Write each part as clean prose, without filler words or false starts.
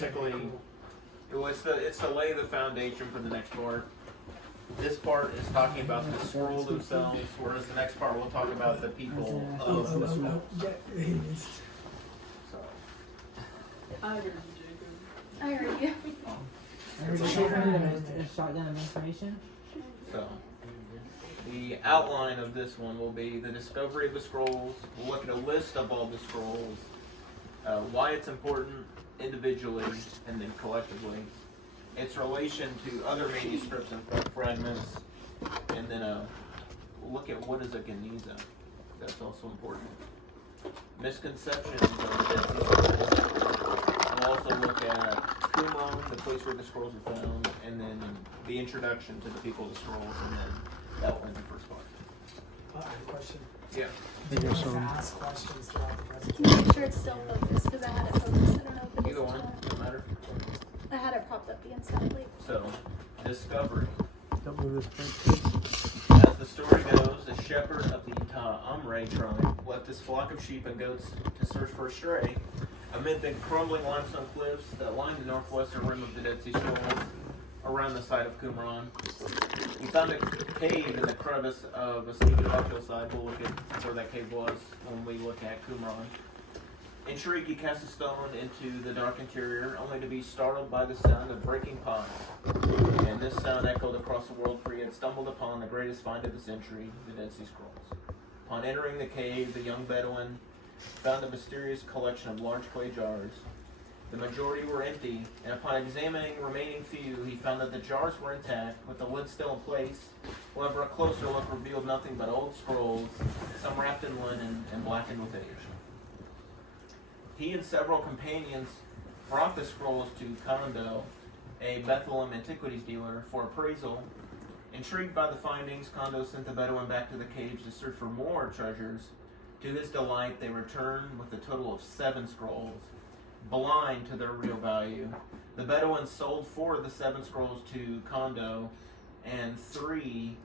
Basically, it's to lay the foundation for the next part. This part is talking about the scroll themselves, whereas the next part we'll talk about the people of the scrolls. So, I heard you, Jacob. I heard you. Shotgun of information. So, the outline of this one will be the discovery of the scrolls. We'll look at a list of all the scrolls, why it's important individually and then collectively, its relation to other manuscripts and fragments, and then we'll look at what is a Geniza. That's also important. Misconceptions of the Dead Sea Scrolls. We'll also look at Qumran, the place where the scrolls are found, and then the introduction to the people of the scrolls, and then that will end the first part. I have a question. Yeah. You have to ask questions throughout the Can you presentation. make sure it's still focused? Because I had it focused. I don't know if it is. Either one, doesn't matter. I had it propped up the inside plate. So, discovery. Don't move this place. As the story goes, a shepherd of the Ta'amre tribe left his flock of sheep and goats to search for a stray amid the crumbling limestone cliffs that line the northwestern rim of the Dead Sea Scrolls around the site of Qumran. He found a cave in the crevice of a steep rock hillside. We'll look at where that cave was when we look at Qumran. Intrigued, he cast a stone into the dark interior, only to be startled by the sound of breaking pots. And this sound echoed across the world, for he had stumbled upon the greatest find of the century, the Dead Sea Scrolls. Upon entering the cave, the young Bedouin found a mysterious collection of large clay jars. The majority were empty, and upon examining the remaining few, he found that the jars were intact, with the lid still in place. However, a closer look revealed nothing but old scrolls, some wrapped in linen and blackened with age. He and several companions brought the scrolls to Kondo, a Bethlehem antiquities dealer, for appraisal. Intrigued by the findings, Kondo sent the Bedouin back to the caves to search for more treasures. To his delight, they returned with a total of 7 scrolls, blind to their real value. The Bedouins sold 4 of the 7 scrolls to Kondo and 3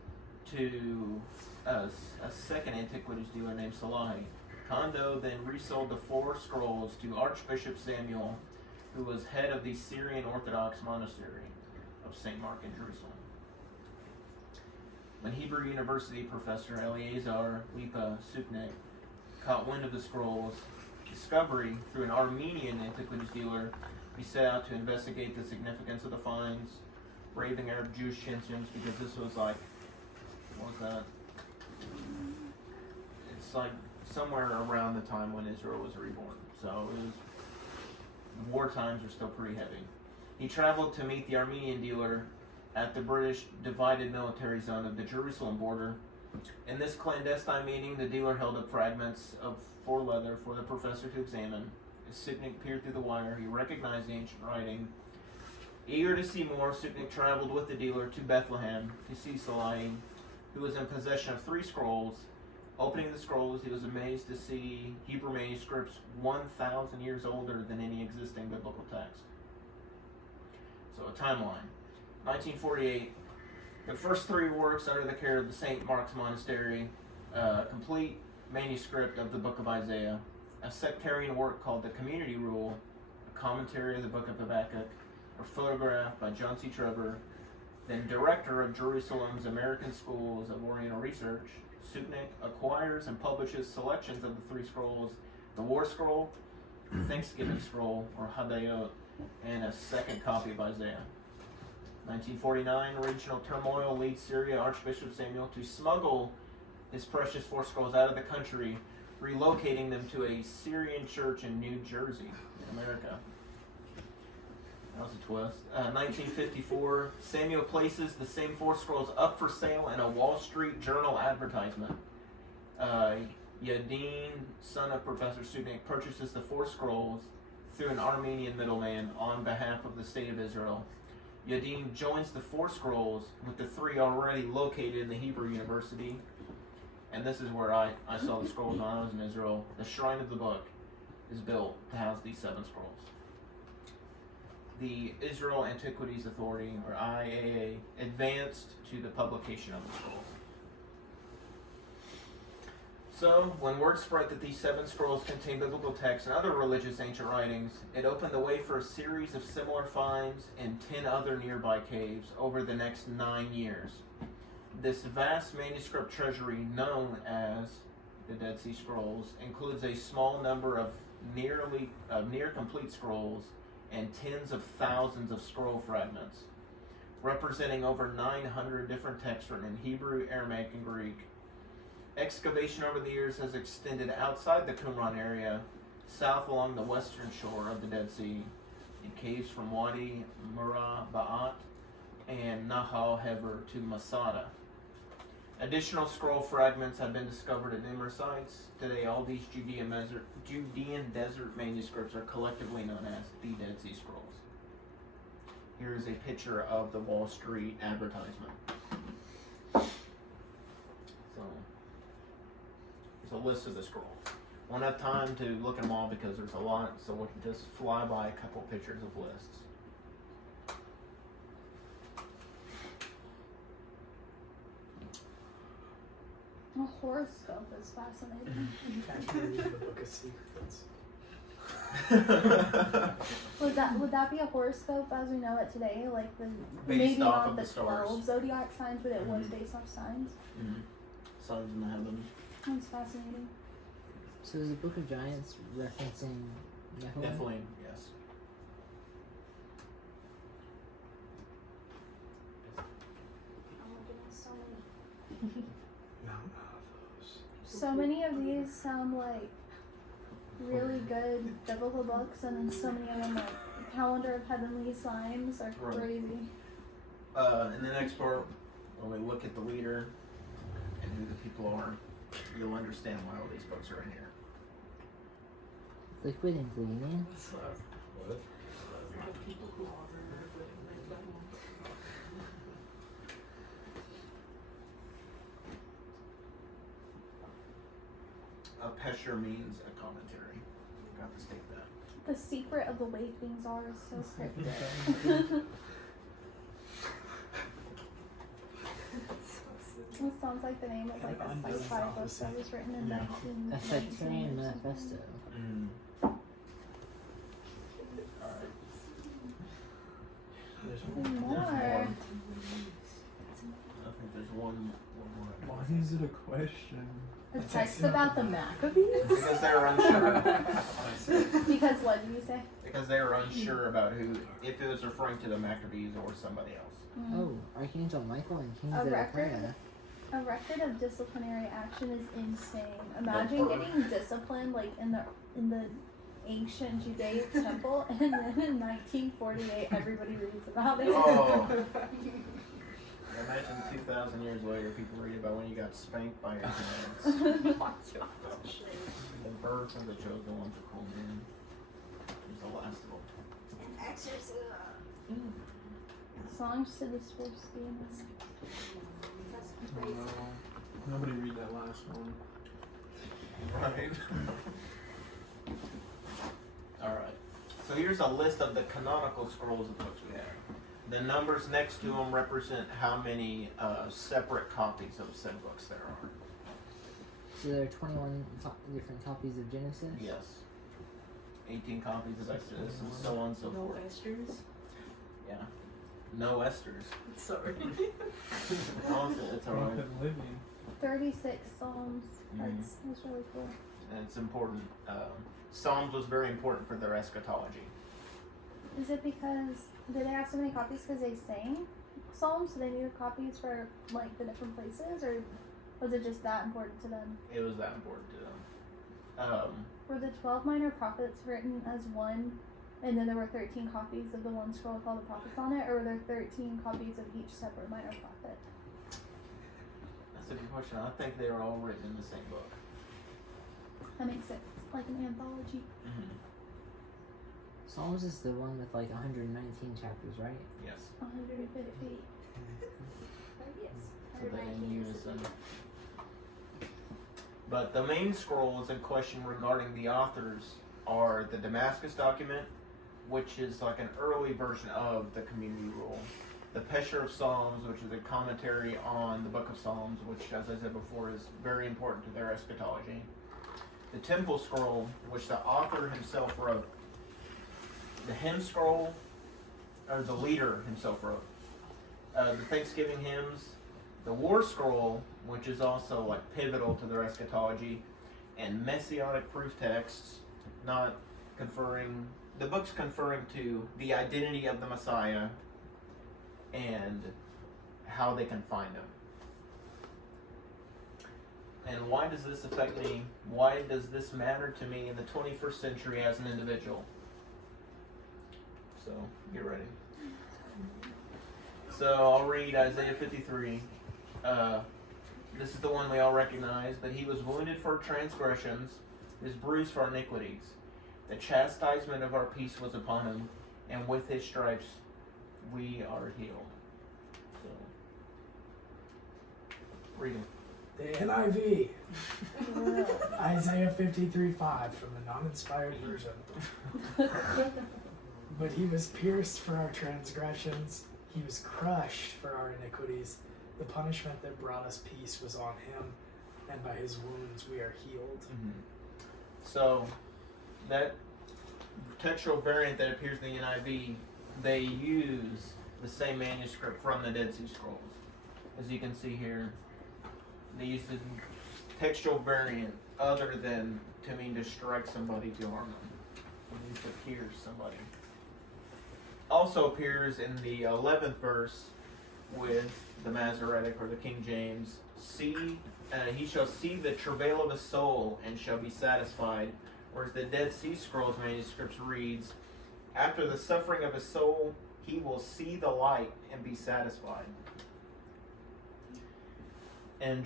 to a second antiquities dealer named Salahi. Kondo then resold the 4 scrolls to Archbishop Samuel, who was head of the Syrian Orthodox monastery of St. Mark in Jerusalem. When Hebrew University professor Eleazar Lipa Suknek caught wind of the scrolls' discovery through an Armenian antiquities dealer, he set out to investigate the significance of the finds, braving Arab Jewish tensions, because this was like, what was that? It's like somewhere around the time when Israel was reborn. So it was, war times were still pretty heavy. He traveled to meet the Armenian dealer at the British divided military zone of the Jerusalem border. In this clandestine meeting, the dealer held up fragments of foreleather for the professor to examine. As Suknik peered through the wire, he recognized the ancient writing. Eager to see more, Suknik traveled with the dealer to Bethlehem to see Salai, who was in possession of 3 scrolls. Opening the scrolls, he was amazed to see Hebrew manuscripts 1,000 years older than any existing biblical text. So a timeline. 1948, the first 3 works under the care of the St. Mark's Monastery, a complete manuscript of the Book of Isaiah, a sectarian work called the Community Rule, a commentary of the Book of Habakkuk, a photograph by John C. Trevor, then director of Jerusalem's American Schools of Oriental Research. Suknik acquires and publishes selections of the 3 scrolls, the War Scroll, the Thanksgiving Scroll, or Hadayot, and a second copy of Isaiah. 1949, regional turmoil leads Syria Archbishop Samuel to smuggle his precious 4 scrolls out of the country, relocating them to a Syrian church in New Jersey, in America. That was a twist. 1954, Samuel places the same 4 scrolls up for sale in a Wall Street Journal advertisement. Yadin, son of Professor Suknik, purchases the 4 scrolls through an Armenian middleman on behalf of the State of Israel. Yadin joins the 4 scrolls with the 3 already located in the Hebrew University. And this is where I saw the scrolls when I was in Israel. The Shrine of the Book is built to house these 7 scrolls. The Israel Antiquities Authority, or IAA, advanced to the publication of the scrolls. So, when word spread that these 7 scrolls contain biblical texts and other religious ancient writings, it opened the way for a series of similar finds in 10 other nearby caves over the next 9 years. This vast manuscript treasury, known as the Dead Sea Scrolls, includes a small number of near complete scrolls and tens of thousands of scroll fragments, representing over 900 different texts written in Hebrew, Aramaic, and Greek. Excavation over the years has extended outside the Qumran area, south along the western shore of the Dead Sea, in caves from Wadi Muraba'at and Nahal Heber to Masada. Additional scroll fragments have been discovered at numerous sites. Today, all these Judean desert manuscripts are collectively known as the Dead Sea Scrolls. Here is a picture of the Wall Street advertisement. So, there's a list of the scrolls. Won't have time to look at them all because there's a lot, so we'll just fly by a couple pictures of lists. A horoscope is fascinating. Catch me reading the Book of Secrets. Would that be a horoscope as we know it today? Like the Based maybe off not of the the stars. 12 zodiac signs, but it was Mhm. based off signs. Signs in the heavens. That's fascinating. So is the Book of Giants referencing Nephilim? Nephilim, yes. Oh my goodness, so many. Mount Athos. So many of these sound like really good biblical books, and then so many of them like Calendar of Heavenly Signs are Right. crazy. In the next part, when we look at the leader and who the people are, you'll understand why all these books are in here. Liquid and Gleaming? The people who offer like that one. A pesher means a commentary. Got to state that. The secret of the way things are is so cryptic. It sounds like the name of like a sci-fi book that was written in Yeah. 1919 A Sectarian or something. Manifesto. Alright. There's More. I think there's one more. Why is it a question? A text about the Maccabees? Because they were unsure. Because what did you say? Because they were unsure about who, if it was referring to the Maccabees or somebody else. Mm. Oh, Archangel Michael and King A record? Zedekiah. A record of disciplinary action is insane. Imagine getting disciplined like in the ancient Judaic temple, and then in 1948 everybody reads about it. Oh. Imagine 2,000 years later, people read about when you got spanked by your parents. The birds and the chosen ones are called in. There's the last of them. Songs to the Swiss Venus. No, nobody read that last one. Right. Alright. So here's a list of the canonical scrolls of books we have. The numbers next to them represent how many separate copies of said books there are. So there are 21 different copies of Genesis? Yes. 18 copies of Exodus and so on and so No forth. Esther's. Yeah. No Esther's. Sorry. It's alright. Prophet Living. 36 Psalms. That's really cool. And it's important. Psalms was very important for their eschatology. Is it because did they have so many copies because they sang Psalms, so they needed copies for like the different places, or was it just that important to them? It was that important to them. Were the 12 minor prophets written as one, and then there were 13 copies of the one scroll with all the prophets on it, or were there 13 copies of each separate minor prophet? That's a good question. I think they were all written in the same book. That makes sense. Like an anthology. Psalms is the one with like 119 chapters, right? Yes. 150. So they're in unison. But the main scrolls in question regarding the authors are the Damascus document, which is like an early version of the community rule. the Pesher of Psalms, which is a commentary on the book of Psalms, which, as I said before, is very important to their eschatology. The Temple Scroll, which the author himself wrote. The Hymn Scroll, or the leader himself wrote. The Thanksgiving hymns. The War Scroll, which is also like pivotal to their eschatology. And Messianic proof texts, not conferring, the books conferring to the identity of the Messiah and how they can find him. And why does this affect me? Why does this matter to me in the 21st century as an individual? So, get ready. So, I'll read Isaiah 53. This is the one we all recognize. But he was wounded for transgressions, he was bruised for iniquities. The chastisement of our peace was upon him, and with his stripes we are healed. So, read them. The NIV. Isaiah 53:5 from the non-inspired version. But he was pierced for our transgressions, he was crushed for our iniquities. The punishment that brought us peace was on him, and by his wounds we are healed. Mm-hmm. So, that textual variant that appears in the NIV, they use the same manuscript from the Dead Sea Scrolls. As you can see here, they use the textual variant other than to mean to strike somebody, to harm them. It means to pierce somebody. Also appears in the 11th verse with the Masoretic or the King James. He shall see the travail of his soul and shall be satisfied. Whereas the Dead Sea Scrolls manuscripts reads, after the suffering of his soul, he will see the light and be satisfied. And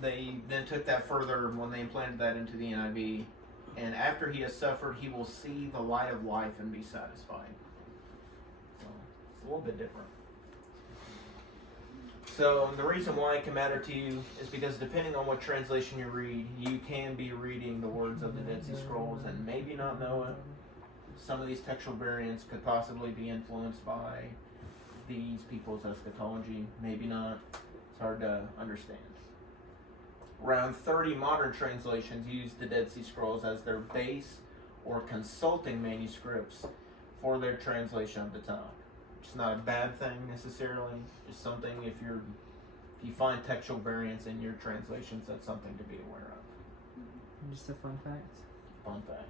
they then took that further when they implanted that into the NIV. And after he has suffered, he will see the light of life and be satisfied. So it's a little bit different. So the reason why it can matter to you is because depending on what translation you read, you can be reading the words of the Dead Sea Scrolls and maybe not know it. Some of these textual variants could possibly be influenced by these people's eschatology. Maybe not. It's hard to understand. Around 30 modern translations use the Dead Sea Scrolls as their base or consulting manuscripts for their translation of the Tanakh. It's not a bad thing necessarily. Just something if you find textual variants in your translations, that's something to be aware of. Just a fun fact. Fun fact.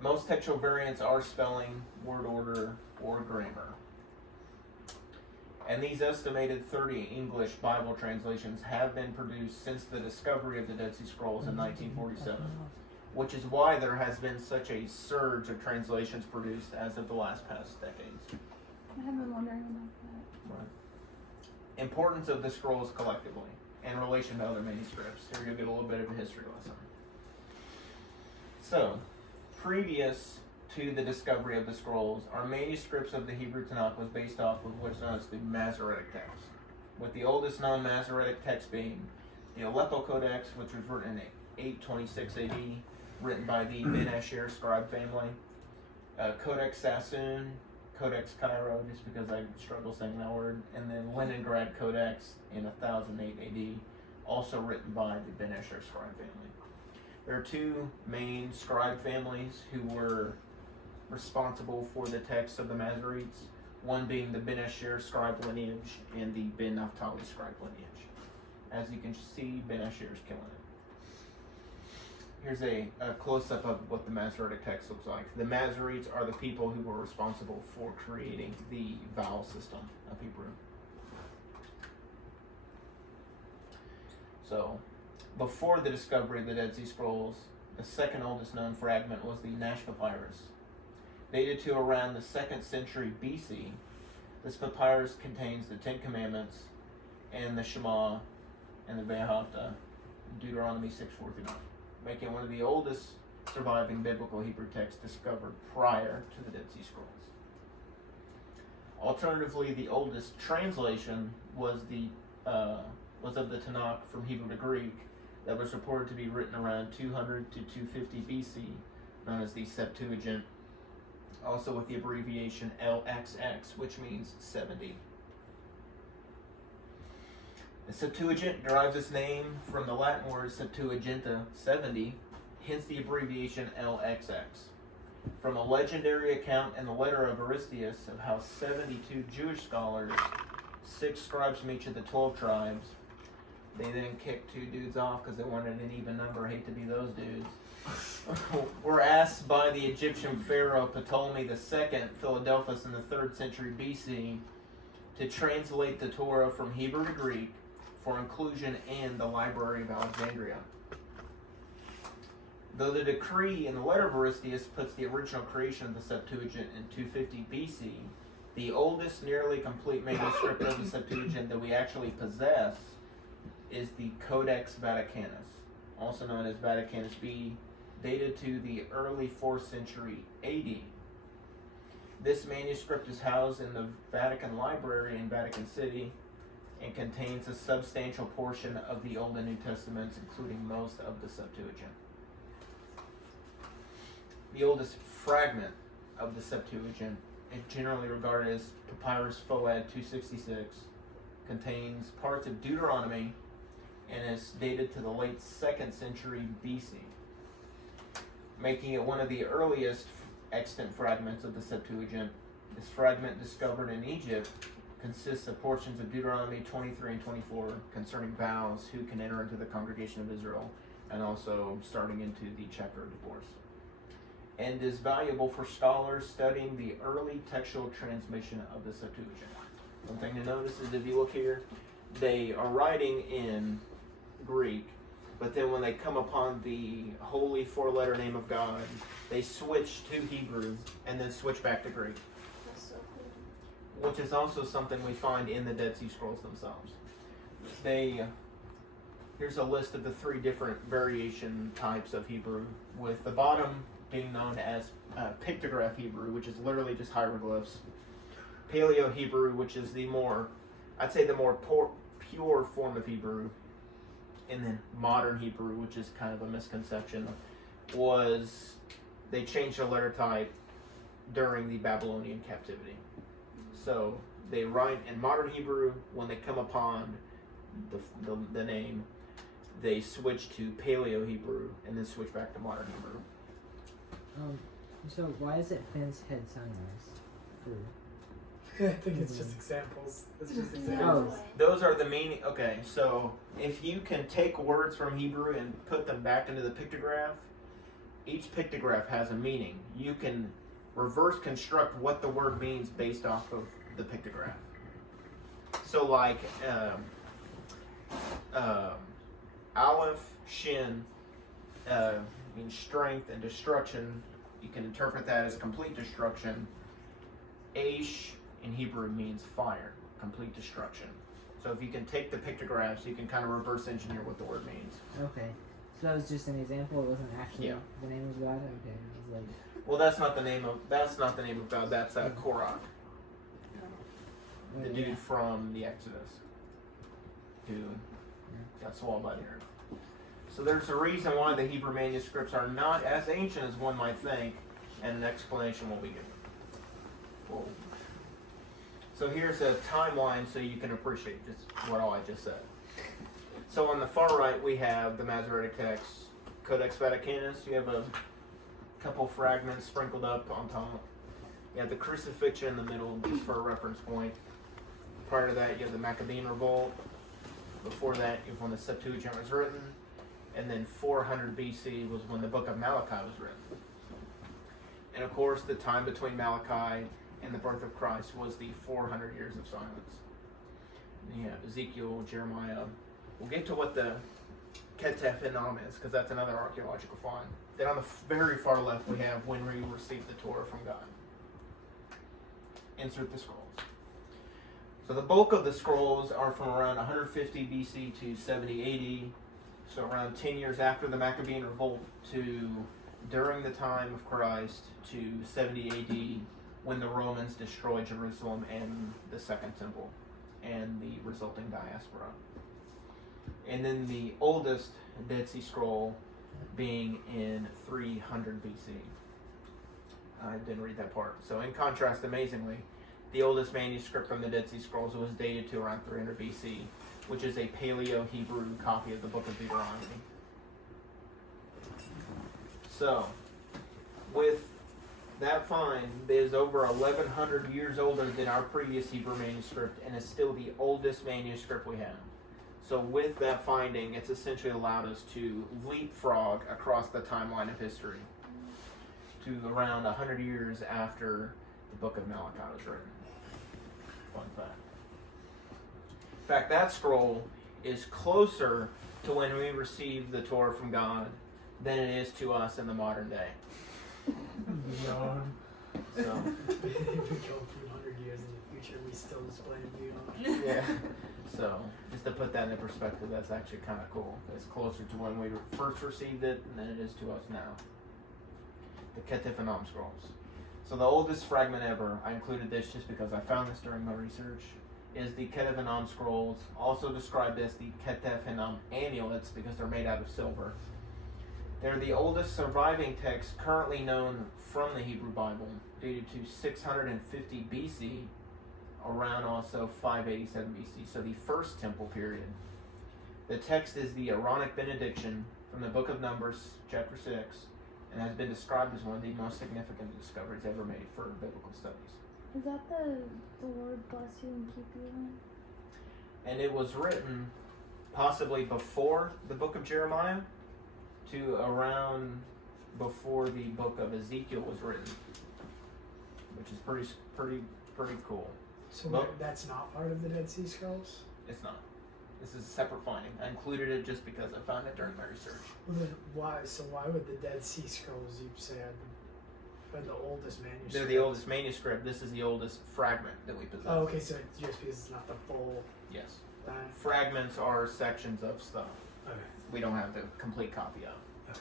Most textual variants are spelling, word order, or grammar. And these estimated 30 English Bible translations have been produced since the discovery of the Dead Sea Scrolls in 1947, which is why there has been such a surge of translations produced as of the past decades. I have been wondering about that. Right. Importance of the scrolls collectively in relation to other manuscripts. Here you'll get a little bit of a history lesson. So, previous to the discovery of the scrolls, our manuscripts of the Hebrew Tanakh was based off of what's known as the Masoretic text, with the oldest known Masoretic text being the Aleppo Codex, which was written in 826 AD, written by the Ben Asher scribe family, Codex Sassoon, Codex Cairo, just because I struggle saying that word, and then Leningrad Codex in 1008 AD, also written by the Ben Asher scribe family. There are two main scribe families who were responsible for the texts of the Masoretes, one being the Ben Asher scribe lineage and the Ben Naphtali scribe lineage. As you can see, Ben Asher is killing it. Here's a close-up of what the Masoretic text looks like. The Masoretes are the people who were responsible for creating the vowel system of Hebrew. So, before the discovery of the Dead Sea Scrolls, the second oldest known fragment was the Nash Papyrus. Dated to around the 2nd century BC, this papyrus contains the Ten Commandments and the Shema and the Vayahata, Deuteronomy 6:49, making it one of the oldest surviving biblical Hebrew texts discovered prior to the Dead Sea Scrolls. Alternatively, the oldest translation was of the Tanakh from Hebrew to Greek that was reported to be written around 200 to 250 BC, known as the Septuagint, also with the abbreviation LXX, which means 70. The Septuagint derives its name from the Latin word Septuaginta, 70, hence the abbreviation LXX. From a legendary account in the letter of Aristeas of how 72 Jewish scholars, 6 scribes from each of the 12 tribes, they then kicked 2 dudes off because they wanted an even number, hate to be those dudes, were asked by the Egyptian pharaoh Ptolemy II, Philadelphus in the 3rd century BC, to translate the Torah from Hebrew to Greek for inclusion in the Library of Alexandria. Though the decree in the letter of Aristeas puts the original creation of the Septuagint in 250 BC, the oldest nearly complete manuscript of the Septuagint that we actually possess is the Codex Vaticanus, also known as Vaticanus B, dated to the early 4th century AD. This manuscript is housed in the Vatican Library in Vatican City and contains a substantial portion of the Old and New Testaments, including most of the Septuagint. The oldest fragment of the Septuagint, generally regarded as Papyrus Foad 266, contains parts of Deuteronomy and is dated to the late 2nd century BC, making it one of the earliest extant fragments of the Septuagint. This fragment, discovered in Egypt, consists of portions of Deuteronomy 23 and 24 concerning vows, who can enter into the congregation of Israel, and also starting into the chapter of divorce, and is valuable for scholars studying the early textual transmission of the Septuagint. One thing to notice is if you look here, they are writing in Greek, but then when they come upon the holy 4-letter name of God, they switch to Hebrew and then switch back to Greek, That's so cool. which is also something we find in the Dead Sea Scrolls themselves. Here's a list of the 3 different variation types of Hebrew, with the bottom being known as pictograph Hebrew, which is literally just hieroglyphs. Paleo Hebrew, which is the more pure form of Hebrew. And then modern Hebrew, which is kind of a misconception, was they changed the letter type during the Babylonian captivity. So they write in modern Hebrew. When they come upon the name, they switch to Paleo Hebrew and then switch back to modern Hebrew. So why is it fence head sunrise? I think it's just examples. It's just examples. Oh. Those are the meaning. Okay, so if you can take words from Hebrew and put them back into the pictograph, each pictograph has a meaning. You can reverse construct what the word means based off of the pictograph. So like Aleph, Shin, means strength and destruction. You can interpret that as complete destruction. Aish in Hebrew means fire, complete destruction. So if you can take the pictographs, you can kind of reverse engineer what the word means. Okay. So that was just an example. It wasn't actually Yeah. the name of God. Okay. I was like, Well, that's not the name of God. That's Korach, the dude from the Exodus, who got swallowed by the earth. So there's a reason why the Hebrew manuscripts are not as ancient as one might think, and an explanation will be given. Whoa. So here's a timeline so you can appreciate just what all I just said. So on the far right we have the Masoretic text, Codex Vaticanus. You have a couple fragments sprinkled up on top. You have the crucifixion in the middle, just for a reference point. Prior to that, you have the Maccabean Revolt. Before that, you have when the Septuagint was written. And then 400 BC was when the book of Malachi was written. And of course, the time between Malachi and the birth of Christ was the 400 years of silence. And you have Ezekiel, Jeremiah. We'll get to what the Ketef Enam is, because that's another archaeological find. Then on the very far left, we have when we received the Torah from God. Insert the scrolls. So the bulk of the scrolls are from around 150 BC to 70 AD. So around 10 years after the Maccabean Revolt to during the time of Christ to 70 AD, when the Romans destroyed Jerusalem and the Second Temple and the resulting diaspora. And then the oldest Dead Sea Scroll being in 300 BC. I didn't read that part. So in contrast, amazingly, the oldest manuscript from the Dead Sea Scrolls was dated to around 300 BC, which is a Paleo-Hebrew copy of the Book of Deuteronomy. So, with that find is over 1,100 years older than our previous Hebrew manuscript and is still the oldest manuscript we have. So with that finding, it's essentially allowed us to leapfrog across the timeline of history to around 100 years after the book of Malachi was written. Fun fact. In fact, that scroll is closer to when we received the Torah from God than it is to us in the modern day. No. So, If we go a few hundred years in the future, we still display beauty. yeah. So, just to put that in perspective, that's actually kind of cool. It's closer to when we first received it than it is to us now. The Ketef scrolls. So the oldest fragment ever, I included this just because I found this during my research, is the Ketef scrolls, also described as the Ketef amulets because they're made out of silver. They're the oldest surviving text currently known from the Hebrew Bible, dated to 650 BC, around also 587 BC, so the First Temple period. The text is the Aaronic benediction from the book of Numbers, chapter 6, and has been described as one of the most significant discoveries ever made for biblical studies. Is that the Lord bless you and keep you one? And it was written possibly before the book of Jeremiah to around before the book of Ezekiel was written, which is pretty cool. So But- that's not part of the Dead Sea Scrolls? It's not. This is a separate finding. I included it just because I found it during my research. Well, then why? So why would the Dead Sea Scrolls you say are the oldest manuscript? They're the oldest manuscript. This is the oldest fragment that we possess. Oh, okay. So it's just because it's not the full Yes. thing. Fragments are sections of stuff Okay. we don't have the complete copy of. Okay.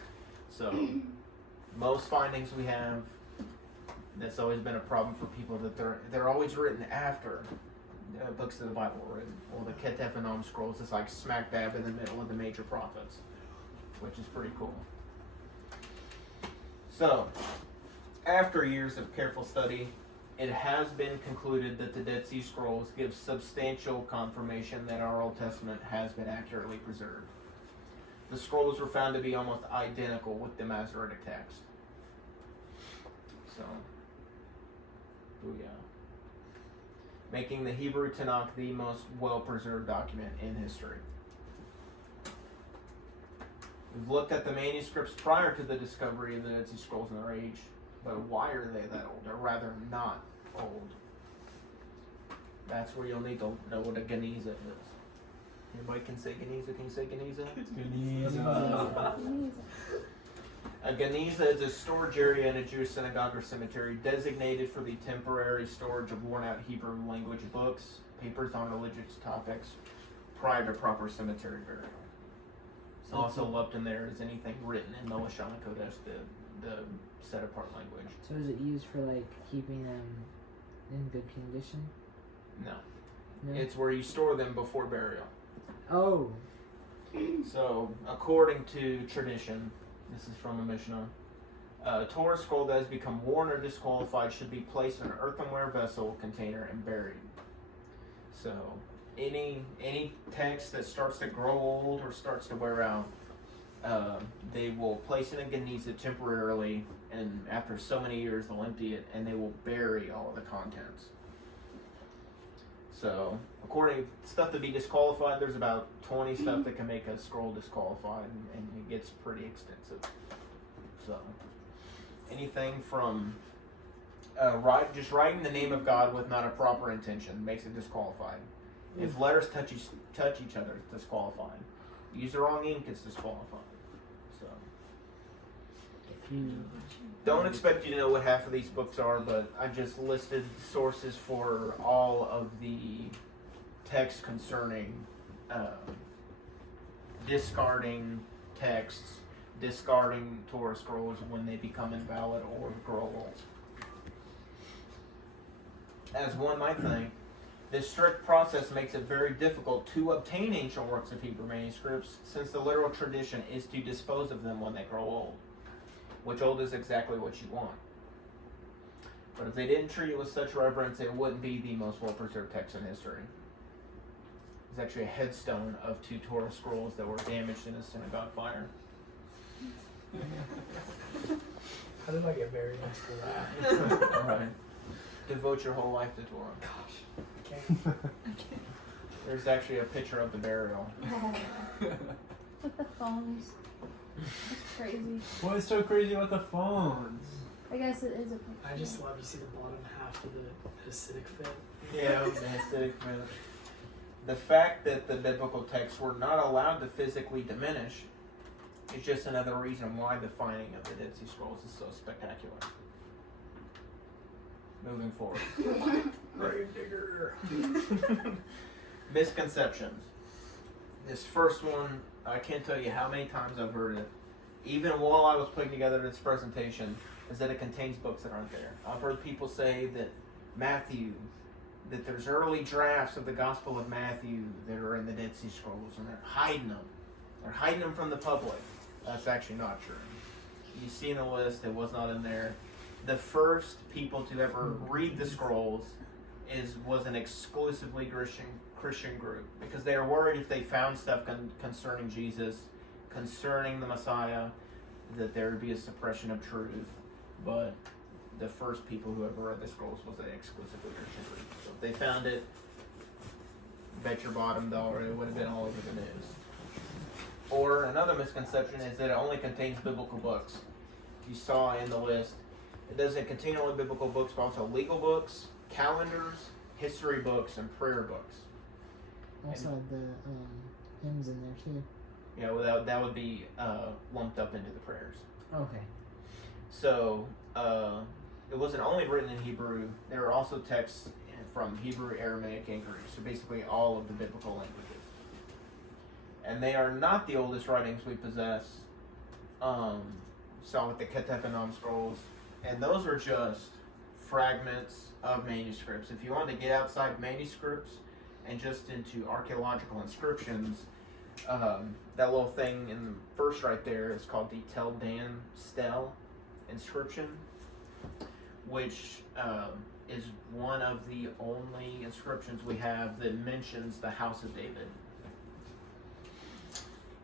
So, most findings we have, that's always been a problem for people, that they're always written after books of the Bible were written. Well, the Ketef scrolls is like smack dab in the middle of the major prophets, which is pretty cool. So, after years of careful study, it has been concluded that the Dead Sea Scrolls give substantial confirmation that our Old Testament has been accurately preserved. The scrolls were found to be almost identical with the Masoretic text. So, booyah. Making the Hebrew Tanakh the most well-preserved document in history. We've looked at the manuscripts prior to the discovery of the Dead Sea Scrolls and their age, but why are they that old? Or rather, not old. That's where you'll need to know what a Geniza is. Anybody can say Geniza? Can you say Geniza? A Geniza is a storage area in a Jewish synagogue or cemetery designated for the temporary storage of worn-out Hebrew language books, papers on religious topics, prior to proper cemetery burial. So also lumped in there is anything written in the Lashon Kodesh, the set-apart language. So is it used for like keeping them in good condition? No. No. It's where you store them before burial. Oh. So, according to tradition, this is from a Mishnah, a Torah scroll that has become worn or disqualified should be placed in an earthenware vessel container and buried. So, any text that starts to grow old or starts to wear out, they will place it in Geniza temporarily, and after so many years they'll empty it and they will bury all of the contents. So, according to stuff to be disqualified, there's about 20 stuff that can make a scroll disqualified, and it gets pretty extensive. So, anything from just writing the name of God with not a proper intention makes it disqualified. If letters touch each other, it's disqualified. Use the wrong ink, it's disqualified. So, If you don't expect you to know what half of these books are, but I just listed sources for all of the text concerning discarding texts, discarding Torah scrolls when they become invalid or grow old. As one might think, this strict process makes it very difficult to obtain ancient works of Hebrew manuscripts, since the literal tradition is to dispose of them when they grow old. Which old is exactly what you want. But if they didn't treat it with such reverence, it wouldn't be the most well-preserved text in history. There's actually a headstone of 2 Torah scrolls that were damaged in a synagogue fire. How did I get buried next to that? Right. Devote your whole life to Torah. Gosh. Can't. There's actually a picture of the burial. With the phones. That's crazy. What is so crazy about the phones? I guess it is a I just love you see the bottom half of the Hasidic fit. Yeah, the Hasidic myth. The fact that the biblical texts were not allowed to physically diminish is just another reason why the finding of the Dead Sea Scrolls is so spectacular. Moving forward. Grave digger. Misconceptions. This first one, I can't tell you how many times I've heard it, even while I was putting together this presentation, is that it contains books that aren't there. I've heard people say that that there's early drafts of the Gospel of Matthew that are in the Dead Sea Scrolls, and they're hiding them. They're hiding them from the public. That's actually not true. You see in the list, it was not in there. The first people to ever read the scrolls was an exclusively Christian group, because they are worried if they found stuff concerning Jesus, concerning the Messiah, that there would be a suppression of truth. But the first people who ever read the scrolls was an exclusively Christian group. So if they found it, bet your bottom dollar it would have been all over the news. Or another misconception is that it only contains biblical books. You saw in the list, it doesn't contain only biblical books, but also legal books, calendars, history books, and prayer books. Also have the hymns in there too. Yeah, well, that would be lumped up into the prayers. Okay. So, it wasn't only written in Hebrew. There are also texts from Hebrew, Aramaic, and Greek. So basically all of the biblical languages. And they are not the oldest writings we possess. So with the Ketef scrolls. And those are just fragments of manuscripts. If you want to get outside manuscripts and just into archaeological inscriptions, that little thing in the first right there is called the Tel Dan Stele inscription, which is one of the only inscriptions we have that mentions the house of David.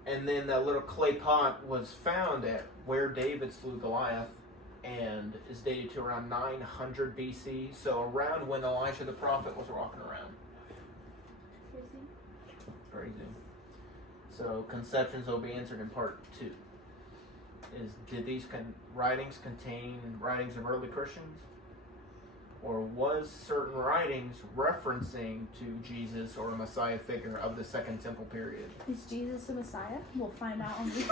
And then that little clay pot was found at where David slew Goliath and is dated to around 900 BC, so around when Elijah the prophet was walking around. Crazy. So conceptions will be answered in part 2. Did these writings contain writings of early Christians? Or was certain writings referencing to Jesus or a Messiah figure of the Second Temple period? Is Jesus the Messiah? We'll find out on week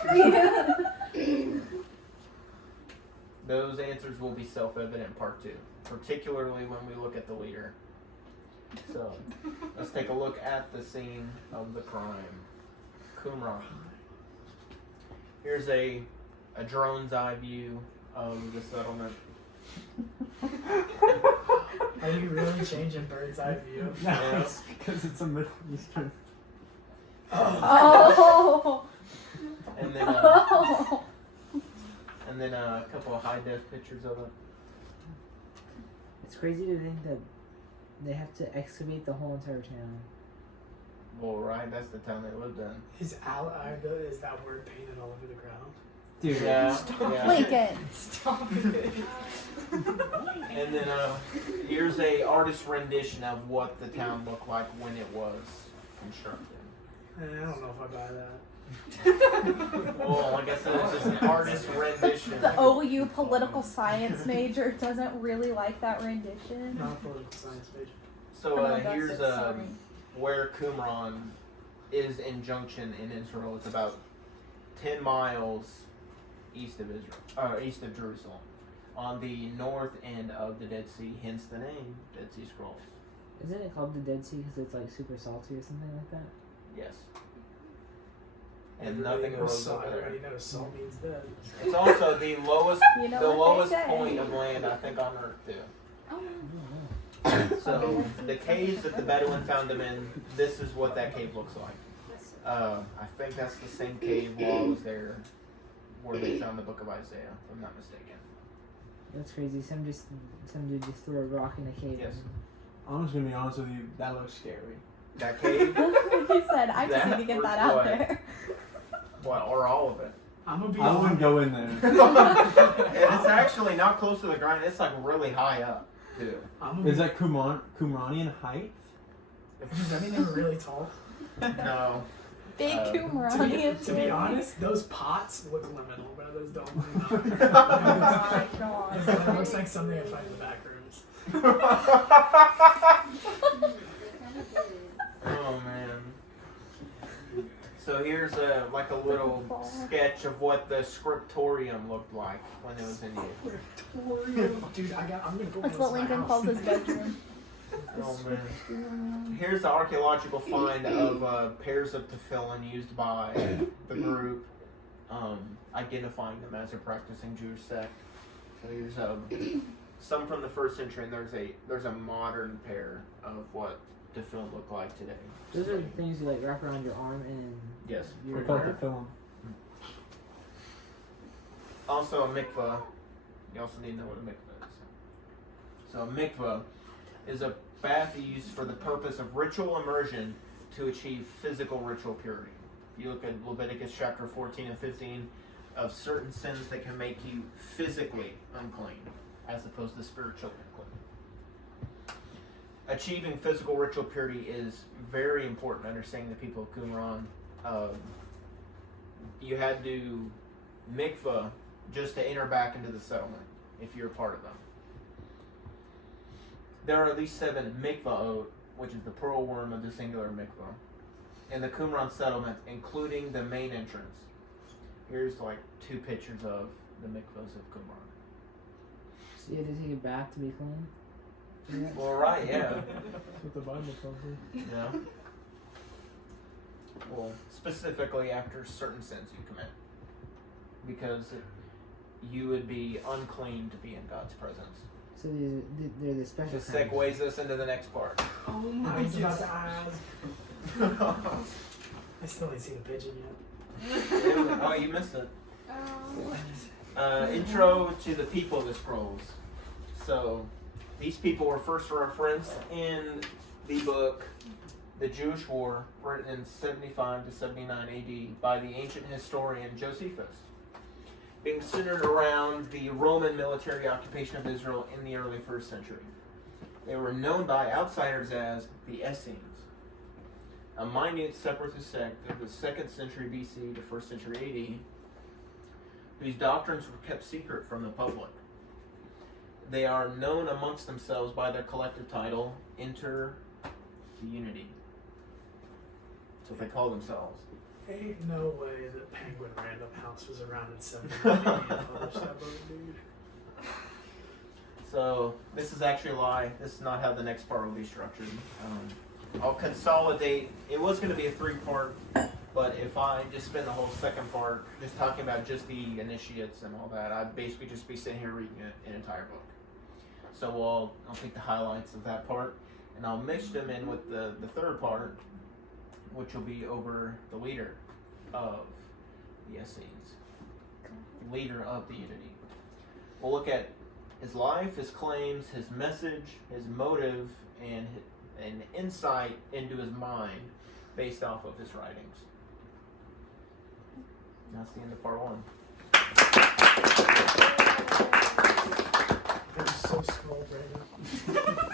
3. Those answers will be self-evident in part 2, particularly when we look at the leader. So, let's take a look at the scene of the crime. Qumran. Here's a drone's eye view of the settlement. Are you really changing bird's eye view? No, Yeah. it's because it's a Middle Eastern. Oh. And then Oh. and then a couple of high-def pictures of it. It's crazy to think that they have to excavate the whole entire town. Well, right, that's the town they lived in. Is that word painted all over the ground? Dude, Yeah, Stop yeah. Lincoln. Stop it. And then here's a artist rendition of what the town looked like when it was constructed. I don't know if I buy that. Well, like I said, it's just an artist rendition. The OU political science major doesn't really like that rendition. Not a political science major. So Oh, that's here's it, sorry. where Qumran is in Junction in Israel. It's about 10 miles east of east of Jerusalem, on the north end of the Dead Sea. Hence the name Dead Sea Scrolls. Isn't it called the Dead Sea because it's like super salty or something like that? Yes. And nothing grows over there. Everybody knows salt means dead. It's also the lowest, You know the what lowest they say. point of land I think on Earth too. Oh. So the caves that the Bedouin found them in, this is what that cave looks like. I think that's the same cave while I was there, where they found the Book of Isaiah, if I'm not mistaken. That's crazy. Some dude just threw a rock in a cave. Yes. I'm just gonna be honest with you. That looks scary. That cave? Like you said, I just That need to get or that out what? there. What, or all of it? I'm gonna be I wouldn't honest. go in there. And it's actually not close to the ground. It's like really high up, too. I'm gonna Is be, that Qumranian height? is anything really tall? No. Big Uh, Qumranians. To be honest, those pots look liminal, bro. Those don't look Oh nice. my god. It looks like something I find in the back rooms. Oh man. So here's a little sketch of what the scriptorium looked like when it was in use. Dude, I'm gonna put That's one what in my Lincoln house. calls his bedroom. Oh man. Here's the archaeological find of pairs of tefillin used by the group, identifying them as a practicing Jewish sect. So here's some from the first century, and there's a modern pair of what tefillin look like today. Those are the things you like wrap around your arm and Yes. We call it the film. Also a mikvah. You also need to know what a mikvah is. So a mikvah is a bath used for the purpose of ritual immersion to achieve physical ritual purity. If you look at Leviticus chapter 14 and 15, of certain sins that can make you physically unclean, as opposed to spiritually unclean. Achieving physical ritual purity is very important, understanding the people of Qumran. You had to mikvah just to enter back into the settlement, if you're a part of them. There are at least 7 mikvaot, which is the pearl worm of the singular mikvah, in the Qumran settlement, including the main entrance. Here's like 2 pictures of the mikvahs of Qumran. so you had to take a bath to be clean. Yeah. Well, right, yeah. That's what the Bible tells us. Yeah. Well, specifically after certain sins you commit. Because you would be unclean to be in God's presence. So they're the special. This kind. segues us into the next part. Oh my god. I still ain't seen a pigeon yet. Oh, you missed it. Intro to the people of the scrolls. So, these people were first referenced in the book The Jewish War, written in 75 to 79 AD by the ancient historian Josephus, being centered around the Roman military occupation of Israel in the early 1st century. They were known by outsiders as the Essenes, a minute separatist sect of the 2nd century BC to 1st century AD, whose doctrines were kept secret from the public. They are known amongst themselves by their collective title, Enter the Unity. That's what they call themselves. Ain't no way that Penguin Random House was around in 1780 and published that book, dude. So, this is actually a lie. This is not how the next part will be structured. I'll consolidate. It was going to be a 3-part, but if I just spend the whole second part just talking about just the initiates and all that, I'd basically just be sitting here reading an entire book. So I'll take the highlights of that part, and I'll mix them in with the 3rd part, which will be over the leader of the Essenes, leader of the Unity. We'll look at his life, his claims, his message, his motive, and an insight into his mind based off of his writings. That's the end of part 1. I'm so scrolled right now.